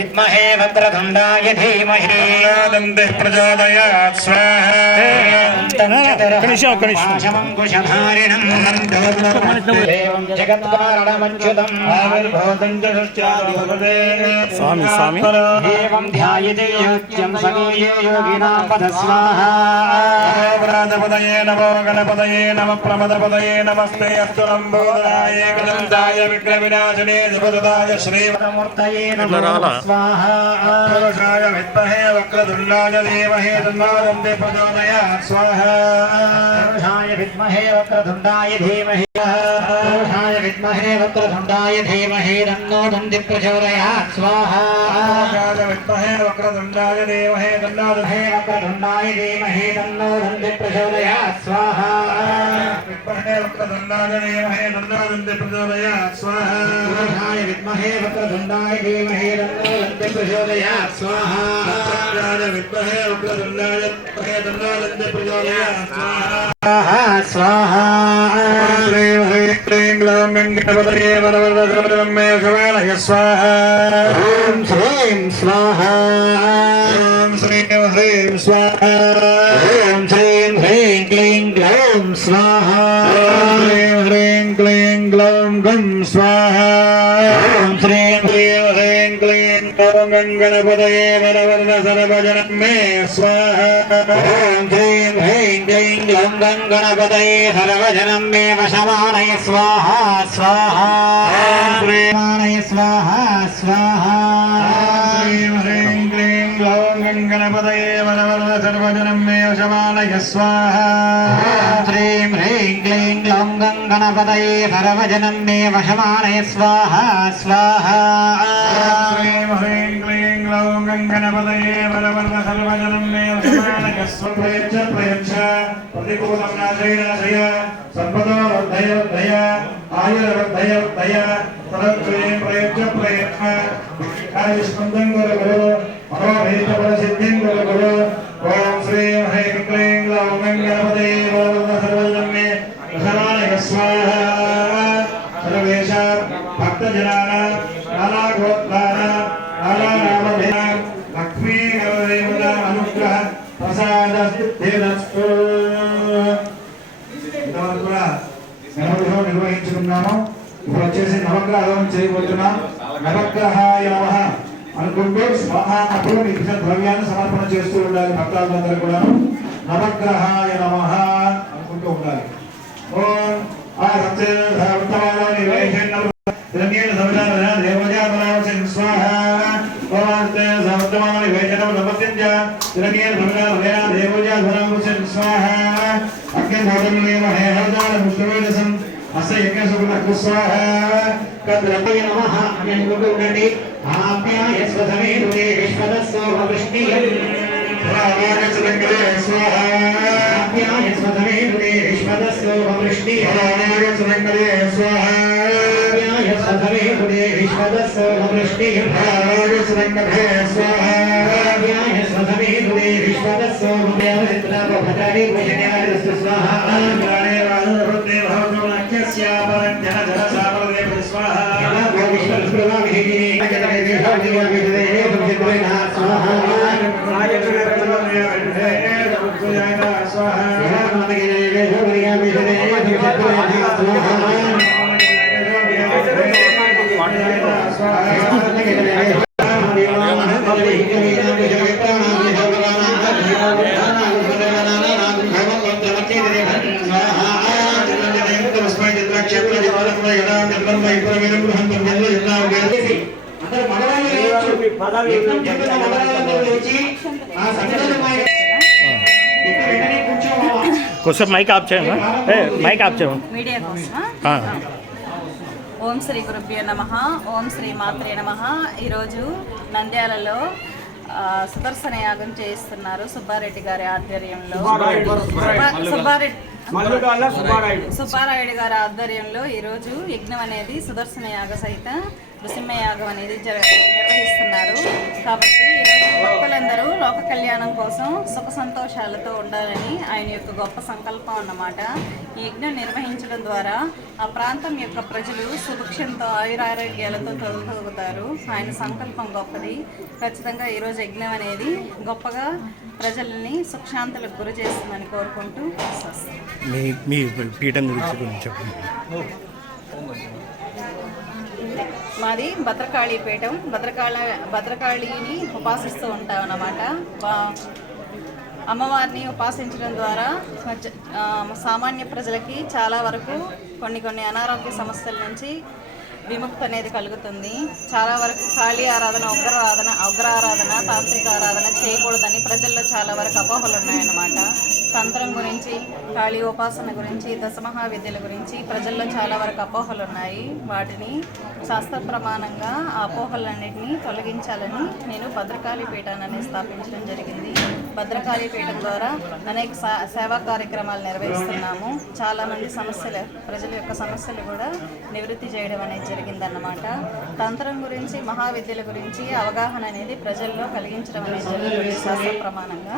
विद्महे वक्रतुण्डाय धीमहि तन्नः प्रचोदयात् स्वाहा जगत्कारणमच्युतम् स्वामी स्वामी एवं ध्यायते योग्यं समीये योगिनां पद स्वाहा व्रातपदये नमो गणपतये नमः प्रमदपदये नमस्ते अस्तु लम्बोदराय एकदन्ताय विघ्नविनाशिने सुभद्राय श्रीमूर्तये नमो स्वाहा पुरुषाय विद्महे वक्रतुण्डाय धीमहि तन्नो दन्ति प्रचोदयात् स्वाहा पुरुषाय विद्महे वक्रतुण्डाय धीमहि पुरुषाय विद्महे वक्रतुण्डाय धीमहि तन्नो दन्ति प्रचोदयात् स्वाहा पुरुषाय विद्महे वक्रतुण्डाय धीमहि तन्नो दन्ति वक्रतुण्डाय धीमहि तन्नो दन्ति प्रचोदयात् स्वाहा विद्महे वक्रतुण्डाय धीमहि तन्नो दन्ति प्रचोदयात् स्वाहा पुरुषाय विद्महे वक्रतुण्डाय धीमहि तन्नो दन्ति प्रचोदयात् स्वाहा विद्महे वक्रतुण्डाय धीमहि तन्नो दन्ति प्रचोदयात् स्वाहा श्रीं ह्रीं क्लीं ग्लौं गणपतये वरवरदं मे शिवाय स्वाहा ॐ श्रीं स्वाहा ॐ श्रीं ह्रीं स्वाहा ॐ श्रीं ह्रीं क्लीं ग्लौं स्वाहा ॐ श्रीं ह्रीं क्लीं ग्लौं गं स्वाहा ॐ श्रीं ह्रीं क्लीं ग्लौं गणपतये वरवरद सर्वजनं मे स्वाहा ॐ श्रीं ह्रीं क्लीं ग्लौं गणपतये सर्वजनं मे वशमानय स्वाहा स्वाहा श्रीमानय स्वाहा स्वाहा श्रीं ह्रीं क्लीं ग्लौं गणपतये वरवरद सर्वजनं मे वशमानय स्वाहा श्रीं ह्रीं क्लीं ग्लौं गणपतये सर्वजनं मे वशमानय स्वाहा स्वाहा श्रीं ह्रीं क्लीं ग्लौं गणपतये वरवरद सर्वजनं मे वशमानय स्वाहा प्रयच्छ प्रतिकूलं नाशय नाशय सर्वतो वर्धय वर्धय आयुर्वर्धय वर्धय तदत्वये प्रयच्छ प्रयच्छ कार्यस्पन्दं गुरु गुरु मनोभीतफलसिद्धिं गुरु गुरु ॐ श्रीं ह्रीं क्लीं ग्लौं गणपतये वरवरद सर्वजनं मे वशमानय स्वाहा सर्वेषां भक्तजनानां नानागोत्राणां नानानामधेनां लक्ष्मीगणदेवतानाम् अनुग्रह प्रसादस्तु ఇంతవరకు కూడా గణపతిని నిర్వహించుకున్నాము. ఇప్పుడు వచ్చేసి నవగ్రహం చేయబోతున్నాం. నవగ్రహాయ నమః అనుకుంటూ స్వాహానప్పుడు మీకు ద్రవ్యాన్ని సమర్పణ చేస్తూ ఉండాలి. భక్తులందరూ కూడా నవగ్రహాయ నమః అనుకుంటూ ఉండాలి. ఓం ఆ రత్నవాణి వైశేషణ ధన్యేన సంజాన దేవజాతనావసిం స్వాహా ఓంతే సమర్థమాని వైశేషణ నమస్యంజ ధన్యేన సంజాన దేవజాతనావసిం స్వాహా అగ్నిమోదమే మహేహదాన ముష్టివేదసం అస్య యజ్ఞసుకుల స్వాహా కద్రపయ నమః అని అనుకుంటూ ఉండండి. ఆప్యాయ స్వధమే రుదే విశ్వదస్సో వృష్ణియం స్వాహా ఆప్యాయ స్వధమే రుదే విశ్వదస్సో వృష్ణియం స్వాహా सधवे हुदे विश्वदस्सो वृष्टिं भावसुरंगभे स्वाहा व्याय सधवे हुदे विश्वदस्सो भद्राभद्राणि वैजन्यारस्तु स्वाहा ज्ञाने वारुदे भवनक्यस्य परञ्जन जलसावरदे स्वाहा नमो विश्वस्प्रभाविहिनी जगते विभवदिवा विदे सुचित्रेण स्वाहा आयतनप्रभवे विदे सुजयना स्वाहा नमोगे विभवदिवा विदे सुचित्रेण स्वाहा కొంచెం మైక్ ఆఫ్ చేయమా మైక్ ఆఫ్ చేయమా మీడియా కోసమా? ఓం శ్రీ గురుభ్యో నమః. ఓం శ్రీ మాత్రే నమః. ఈరోజు నంద్యాలలో సుదర్శన యాగం చేయిస్తున్నారు సుబ్బారెడ్డి గారి ఆధ్వర్యంలో. సుబ్బారాయుడు గారి ఆధ్వర్యంలో ఈరోజు యజ్ఞం అనేది సుదర్శన యాగ సహిత నృసింహ యాగం అనేది నిర్వహిస్తున్నారు. కాబట్టి ఈరోజు భక్తులందరూ లోక కళ్యాణం కోసం సుఖ సంతోషాలతో ఉండాలని ఆయన యొక్క గొప్ప సంకల్పం అన్నమాట. ఈ యజ్ఞం నిర్వహించడం ద్వారా ఆ ప్రాంతం యొక్క ప్రజలు సుభిక్షంతో ఆయురారోగ్యాలతో తొలతొగుతారు. ఆయన సంకల్పం గొప్పది. ఖచ్చితంగా ఈరోజు యజ్ఞం అనేది గొప్పగా ప్రజల్ని సుఖశాంతులకు గురి చేస్తుందని కోరుకుంటూ మీ పీఠం గురించి చెప్పండి. మాది భద్రకాళీ పీఠం. భద్రకాళిని ఉపాసిస్తూ ఉంటాం అన్నమాట. అమ్మవారిని ఉపాసించడం ద్వారా సామాన్య ప్రజలకి చాలా వరకు కొన్ని అనారోగ్య సమస్యల నుంచి విముక్తి అనేది కలుగుతుంది. చాలా వరకు కాళీ ఆరాధన, ఉగ్ర ఆరాధన, తాంత్రిక ఆరాధన చేయకూడదని ప్రజల్లో చాలా వరకు అపోహలు ఉన్నాయన్నమాట. తంత్రం గురించి, కాళీ ఉపాసన గురించి, దశమహావిద్యల గురించి ప్రజల్లో చాలా వరకు అపోహలు ఉన్నాయి. వాటిని శాస్త్ర ప్రమాణంగా ఆ అపోహలన్నింటినీ తొలగించాలని నేను భద్రకాళీ పీఠాన్ని స్థాపించడం జరిగింది. భద్రకాళీ పీఠం ద్వారా అనేక సేవా కార్యక్రమాలు నిర్వహిస్తున్నాము. చాలామంది ప్రజల యొక్క సమస్యలు కూడా నివృత్తి చేయడం అనేది జరిగిందన్నమాట. తంత్రం గురించి, మహావిద్యల గురించి అవగాహన అనేది ప్రజల్లో కలిగించడం అనేది జరుగుతుంది శాస్త్ర ప్రమాణంగా.